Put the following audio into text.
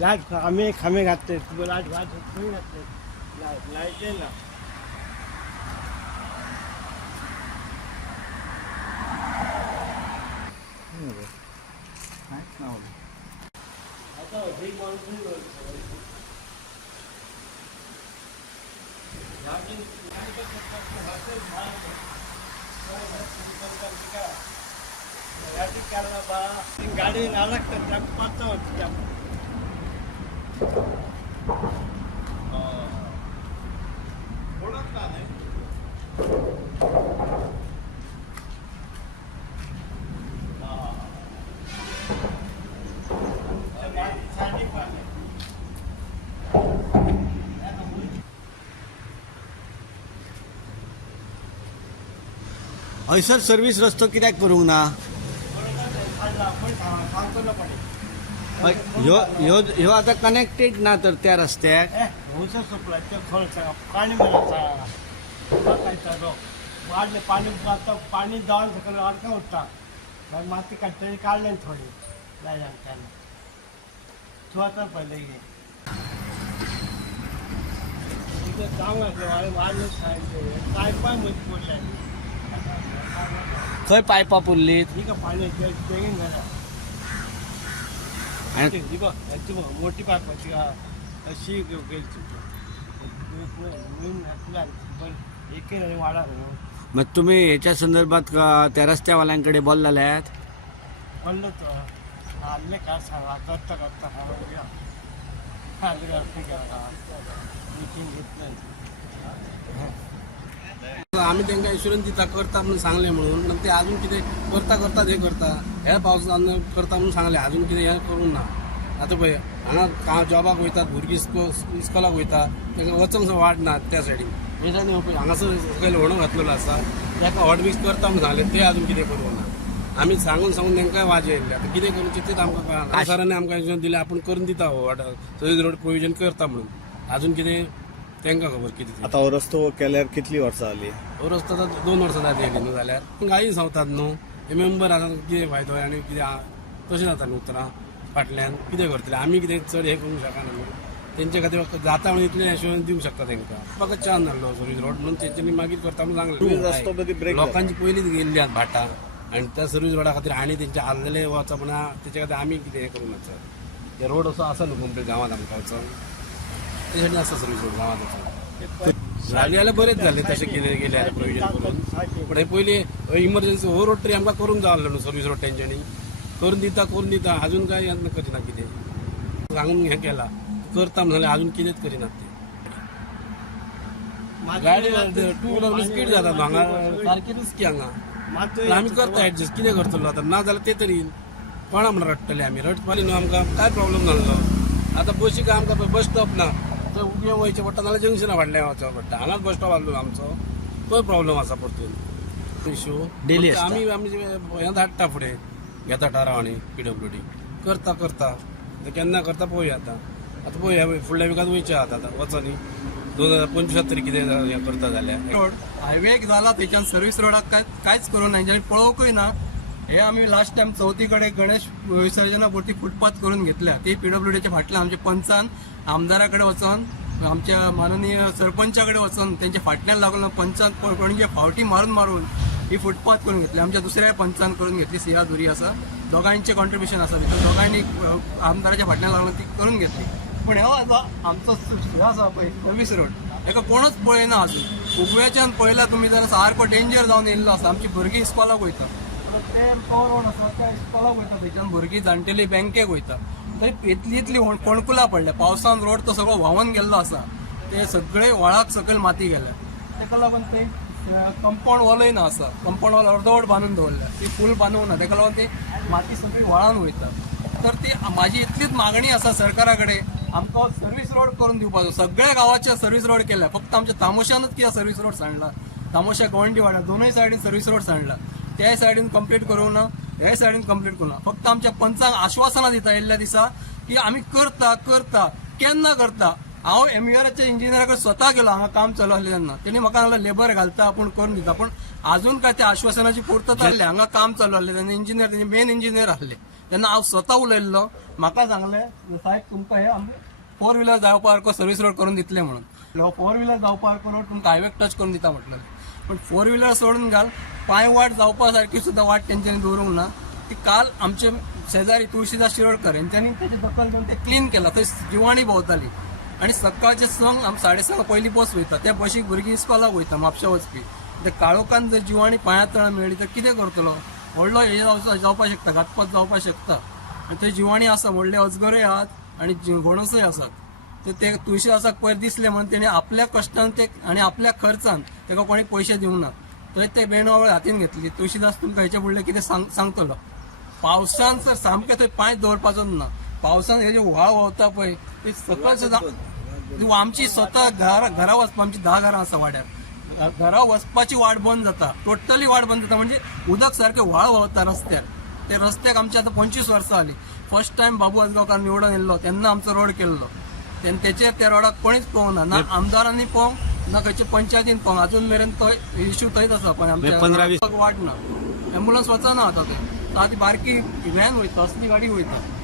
light आम्ही खांबे घातले लाईट घातले लाईट आहे ना गाडी लागतात पाच होती हयसर सर्वीस रस्तो कित्याक करूंक ना ह्यो आतां कनेक्टेड ना तर त्या रस्त्याक पाणी वाढले पाणी जाऊन सकल अडका उठता माती काढतरी काढले थोडी नाही त्याला तू आता पहिले चांगलं वाढले काय पाय मजबूत बोलले खंय पायपां पुरलीत ठीक आहे पाणी बेगीन झालं मोठी पायपाची अशी गेली एक वाढा मग तुम्ही याच्या संदर्भात त्या रस्त्यावाल्यांकडे बोललात म्हणलं तर आले काय सांगा करता करता मीटिंग घेतलं आम्ही त्यांना इन्शुरन्स दिता करता म्हणून सांगले म्हणून ते अजून किती करता करतात हे करता ह्या पावसात करता म्हणून सांगले अजून किती हे करून ना आता पळय हांगा जॉबाक वयतात भुरगीं इस्कॉलाक वयता तांकां वचोंक वाडना त्या सायडीन हे सायडीन हांगासर सकयल व्हडो घातलेलो आसा ताका हॉट मिक्स करता म्हणून सांगले ते अजून कितें करूं ना आमी सांगून तांकां वाज येयल्ले आतां कितें करूं तेच आमकां कळना सरांनी आमकां इन्शुरन्स दिले आपूण करून दिता हो सर्वीस रोड प्रोविजन करता म्हणून अजून कितें तांकां खबर कितें आता हो रस्तो केल्यार कितली वर्सां जाली हो रस्तो आतां 2 वर्सां जाली न्हू जाल्यार गायी सांगतात न्हू हे मेंबर आसा कितें फायदो आनी कितें तशें जाता न्हू उतरां फाटल्यान कितें करतले आमी कितें चड हें करूंक शकना न्हू तेंचे खातीर जाता म्हणून इतलें एश्युरन्स दिवंक शकता तांकां म्हाका चान्स नासलो सर्वीस रोड म्हणून तेंच्यांनी मागीर करता म्हणून रस्तो मदीं ब्रेक सांगलें लोकांची पयलींच गेल्ली आतां भाटां आनी त्या सर्वीस रोडा खातीर आनी तेंचे आसलेले वचप म्हणा तेच्या खातीर आमी कितें हें करूंक नाका हे रोड असो आसा न्हू कंप्लीट गांवांत आमकां वचोंक ते सायडीन आसा सर्वीस रोड गांवांत वचोंक जाली जाल्यार बरेंच जालें तशें कितें गेलें प्रोविजन करून पूण हे पयलीं इमर्जन्सी हो रोड तरी आमकां करूंक जाय न्हू सर्वीस रोड तेंच्यांनी करून दिता अजून काय यत्न करिना कितें सांगून हें केलां करता म्हणलें अजून कितेंच करिनात ते गाडी 2 व्हिलर स्पीड जाता हांगा सारकी रिस्की हांगा आमी करता एडजस्ट कितें करतलो आतां ना जाल्यार ते तरी कोणा म्हणून रडटले आमी रडपाली न्हू आमकां काय प्रॉब्लेम नासलो आतां बशीक आमकां बस स्टॉप ना थंय उबें वयचें पडटा नाल्यार जंक्शना फाटल्यान वचप पडटा हांगाच बस स्टॉप आसलो आमचो तो प्रॉब्लेम आसा परतून इश्यू डेली आमी हें धाडटा फुडें घेता थाराव आनी PWD करता केन्ना करता पळोवया आतां पळोवया फुडल्या विकात वयचे आहात आतां वच न्ही 2025 तरी कितें हें करता जाल्यार रोड हायवे जाला त्याच्यान सर्वीस रोडाक कांयच करूं ना हेंच्यांनी पळोवकूय ना हे आमी लास्ट टायम चवथीकडे गणेश विसर्जना पुरती फुटपाथ करून घेतल्या ती PWDच्या फाटल्यान आमच्या पंचान आमदारा कडेन वचून आमच्या माननीय सरपंचाकडे वचून त्यांच्या फाटल्यान लागून पंचान कोणगे फावटी मारून ही फुटपाथ करून घेतली आमच्या दुसऱ्या पंचान करून घेतली सिया दुरी आसा दोगांचे कॉन्ट्रिब्युशन आसा भितर दोगांनी आमदाराच्या फाटल्यान लागून ती करून घेतली पण हो आतां आमचो आसा पळय सर्वीस रोड हेका कोणूच पळयना अजून उगव्याच्यान पळयला तुमी जर सारको डेंजर जावन येयल्लो आसा आमची भुरगीं इस्कॉलाक वयता ते रोड आसा त्या इस्कॉलाक वयता थंयच्यान भुरगीं जाणटेली बँकेक वयता थंय इतली कोणकुलां पडल्या पावसान रोड तो सगळो व्हांवून गेल्लो आसा ते सगळे व्हाळाक सकयल माती गेल्या ताका लागून थंय कंपाऊंड वॉलय ना आसा कंपाऊंड वॉल अर्दवट बांदून दवरल्या ती फूल बांदूंक ना ताका लागून ती माती सगळी व्हाळान वयता तर ती म्हाजी इतलीच मागणी आसा सरकारा कडेन आमकां सर्वीस रोड करून दिवपाचो सगळ्या गांवाचे सर्वीस रोड केल्या फक्त आमच्या तामोशानूच कित्याक सर्वीस रोड सांडला तामोशा गोवंडी वाड्यार दोनूय सायडीन सर्वीस रोड सांडला त्या सायडीन कंप्लीट करूंक ना ह्या सायडीन कंप्लीट करूं ना फक्त आमच्या पंचांक आश्वासनां दिता येयल्ल्या दिसा की आमी करता केन्ना करता हांव MURच्या इंजिनियराकडे स्वतः गेलो हांगा काम चालू आसलें तेन्ना तेणी म्हाका सांगलें लेबर घालता आपूण करून दिता पण अजून काय त्या आश्वासनाची पूर्तता जाल्ली हांगा काम चालू आसलें तेन्ना इंजिनियर तेजे मेन इंजिनियर आसले तेन्ना हांव स्वतः उलयल्लो म्हाका सांगलें साहेब तुमकां हे आमी 4 व्हिलर जावपा सारको सर्व्हिस रोड करून दितले म्हणून 4 व्हिलर जावपा सारको रोड तुमकां हायवेक टच करून दिता म्हटलें पण 4 व्हिलर सोडून घाल पांय वाट जावपा सारकी सुद्दां वाट तेंच्यांनी दवरूंक ना ती काल आमचे शेजारी तुळशीदास शिरोडकर यांच्यानी त्याची दखल घेऊन ते क्लीन केला थंय जिवाणी भोंवताली आणि सकाळचे संक 6:30 पयली बस वयता त्या बशीक भुरगीं इस्कॉलाक वयता म्हापशा वचपी ते काळोखान जर जिवाणी पांया तळा मेळ्ळी तर कितें करतलो व्हडलो हे जावपाक शकता घातपात जावपाक शकता आनी थंय जिवाणी आसा व्हडले अजगरूय आहात आणि घोणसूय आसात ते तुळशीदासाक पयर दिसले म्हणून तेणे आपल्या कश्टान ते आणि आपल्या खर्चान ताका कोणी पयशे दिवंक ना थंय ते बेणवळ हातीन घेतली तुळशीदास तुमकां हेचे फुडले कितें सांगतलो पावसान सर सामकें थंय पांय दवरपाचो ना पावसान हे जे व्हाळ व्हांवता पळय ते सकयल सुद्दां आमची स्वता घरा वचपा आमची 10 घरां आसा वाड्यार घरा वचपाची वाट बंद जाता टोटली वाट बंद जाता म्हणजे उदक सारकें व्हाळ व्हांवता रस्त्यार ते रस्त्याक आमची आतां 25 वर्सां जालीं फर्स्ट टायम बाबू आजगांवकार निवडून येयल्लो तेन्ना आमचो रोड केल्लो तेन्ना तेचेर त्या रोडाक कोणीच पळोवना ना आमदारांनी पळोवंक ना खंयच्या पंचायतीन पळोवंक अजून मेरेन तो इश्यू थंयच आसा पण आमच्या वाट ना एम्बुलन्स वचना आतां ते आतां ती बारकी व्हॅन वयता असली गाडी वयता